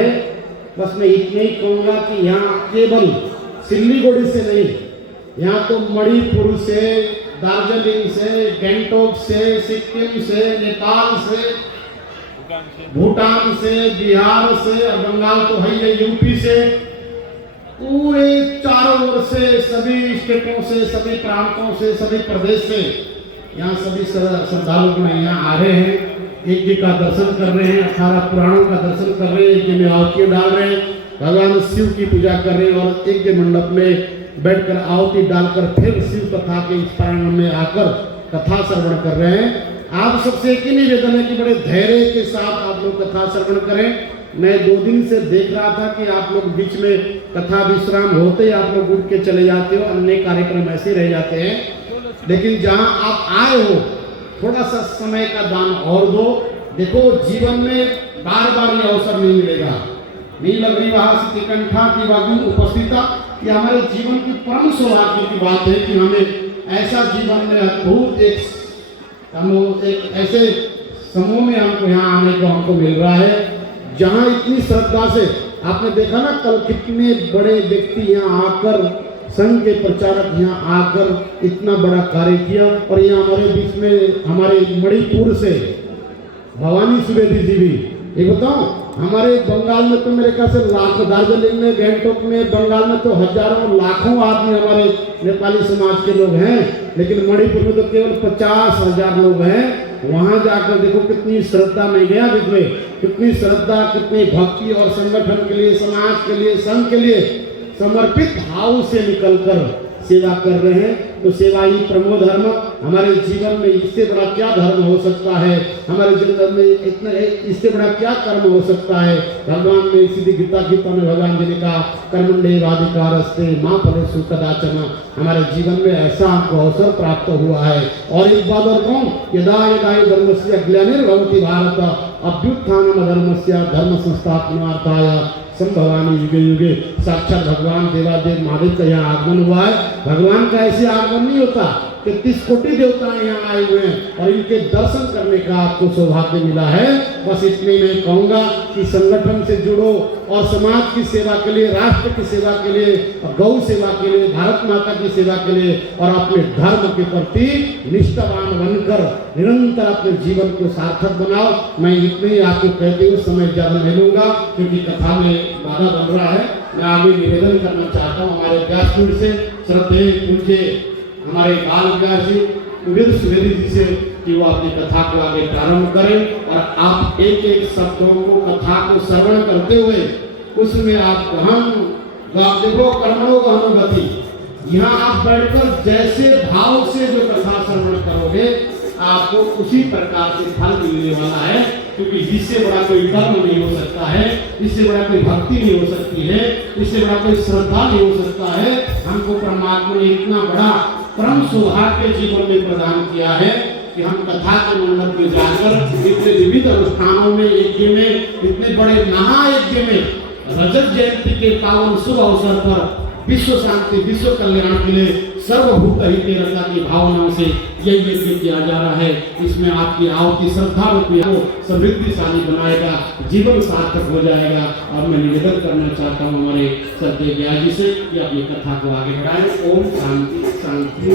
है। बस मैं इतना ही कहूँगा कि यहाँ केवल सिल्लीगुड़ी से नहीं, यहाँ तो मणिपुर से, दार्जिलिंग से, गैंगटॉक से, सिक्किम से, नेपाल से, भूटान से, बिहार से और बंगाल तो है ही, यूपी से, पूरे चारों ओर से, सभी स्टेटों से, सभी प्रांतों से, सभी प्रदेश से यहाँ सभी श्रद्धालु यहाँ आ रहे हैं। यज्ञ का दर्शन कर रहे हैं, 18 पुराणों का दर्शन कर रहे हैं, यज्ञ में आहुति डाल रहे हैं, भगवान शिव की पूजा कर रहे हैं और यज्ञ मंडप में बैठकर आहुति डालकर फिर शिव कथा के इस प्रांगण में आकर कथा श्रवण कर रहे हैं। आप सबसे एक ही निवेदन है कि बड़े धैर्य के साथ आप लोग कथा श्रवण करें। मैं 2 दिन से देख रहा था कि आप लोग बीच में कथा विश्राम होते ही आप लोग उठ के चले जाते हो, अन्य कार्यक्रम ऐसे रह जाते हैं। लेकिन जहां आप आए हो थोड़ा सा समय का दान और दो। देखो जीवन में बार बार ये अवसर नहीं मिलेगा। नीलग्रीवासी कंठा की वाग्मी उपस्थिता, ये हमारे जीवन की परम सौभाग्य की बात है कि हमें ऐसा जीवन में अद्भुत एक ऐसे समूह में हमको यहाँ आने को हमको मिल रहा है जहाँ इतनी श्रद्धा से। आपने देखा ना कल कितने बड़े व्यक्ति यहाँ आकर, संघ के प्रचारक यहाँ आकर इतना बड़ा कार्य किया। और यहाँ हमारे बीच में हमारे मणिपुर से भवानी सुवेदी जी भी, ये बताओ हमारे बंगाल में तो मेरे ख्याल से लाखों, दार्जिलिंग में, गैंगटॉक में, बंगाल में तो हजारों लाखों आदमी हमारे नेपाली समाज के लोग हैं, लेकिन मणिपुर में तो केवल 50,000 लोग हैं। वहां जाकर देखो कितनी श्रद्धा, में गया बीच में, कितनी श्रद्धा, कितनी भक्ति और संगठन के लिए, समाज के लिए, संघ के लिए समर्पित भाव से निकलकर सेवा कर रहे हैं। तो सेवा ही परमो धर्म। हमारे जीवन में इससे बड़ा क्या धर्म हो सकता है? हमारे जीवन में इतना इससे बड़ा क्या कर्म हो सकता है? भगवान ने सीधी गीता में भगवान जी ने कहा कर्मण्येवाधिकारस्ते मा फलेषु कदाचन। हमारे जीवन में ऐसा हमको अवसर प्राप्त हुआ है। और एक बात और कहूँ, यदा यदा धर्मस्य ग्लानिर्भवति भारत अभ्युत्थानम धर्मस्य धर्म संस्थापनार्थाय संभवानी युगे युगे। साक्षात भगवान देवादेव महादेव का यहाँ आगमन हुआ है। भगवान का ऐसे आगमन नहीं होता कि 30 कोटि देवता यहाँ आए हुए हैं और इनके दर्शन करने का आपको सौभाग्य मिला है। बस इतने में कहूँगा कि संगठन से जुड़ो और समाज की सेवा के लिए, राष्ट्र की सेवा के लिए, गौ सेवा के लिए, भारत माता की सेवा के लिए और अपने धर्म के प्रति निष्ठावान बनकर निरंतर अपने जीवन को सार्थक बनाओ। मैं इतने ही आपको कहते हुए समय ज़्यादा नहीं लूँगा क्योंकि कथा में बाधा बन रहा है। मैं आगे निवेदन करना चाहता हूँ हमारे व्यासपीठ से श्रद्धेय पूज्य हमारे बाल व्यास जी कुबेर सुवेदी जी से कि वो अपनी कथा को आगे प्रारंभ करें और आप एक एक शब्दों को, कथा को श्रवण करते हुए उसमें आप गहन देखो कर्मणो गहनुगति, यहाँ आप बैठकर जैसे भाव से जो कथा श्रवण करोगे आपको उसी प्रकार से फल मिलने वाला है। क्योंकि इससे बड़ा कोई कर्म नहीं हो सकता है, इससे बड़ा कोई भक्ति नहीं हो सकती है, इससे बड़ा कोई श्रद्धा नहीं हो सकता है। हमको परमात्मा ने इतना बड़ा परम सौभाग्य जीवन में प्रदान किया है कि हम कथा के मंडप में जाकर इतने विविध अनुष्ठानों में, यज्ञ में, इतने बड़े महायज्ञ में, रजत जयंती के पावन शुभ अवसर पर विश्व शांति, विश्व कल्याण के लिए सर्वभूत हिते रक्षा की भावनाओं से यह यज्ञ किया जा रहा है। इसमें आपकी आहुति श्रद्धा रूपी को समृद्धिशाली बनाएगा, जीवन सार्थक हो जाएगा। और मैं निवेदन करना चाहता हूँ हमारे श्रद्धेय व्यास जी से कि अपनी कथा को आगे बढ़ाएं। ओम शांति शांति।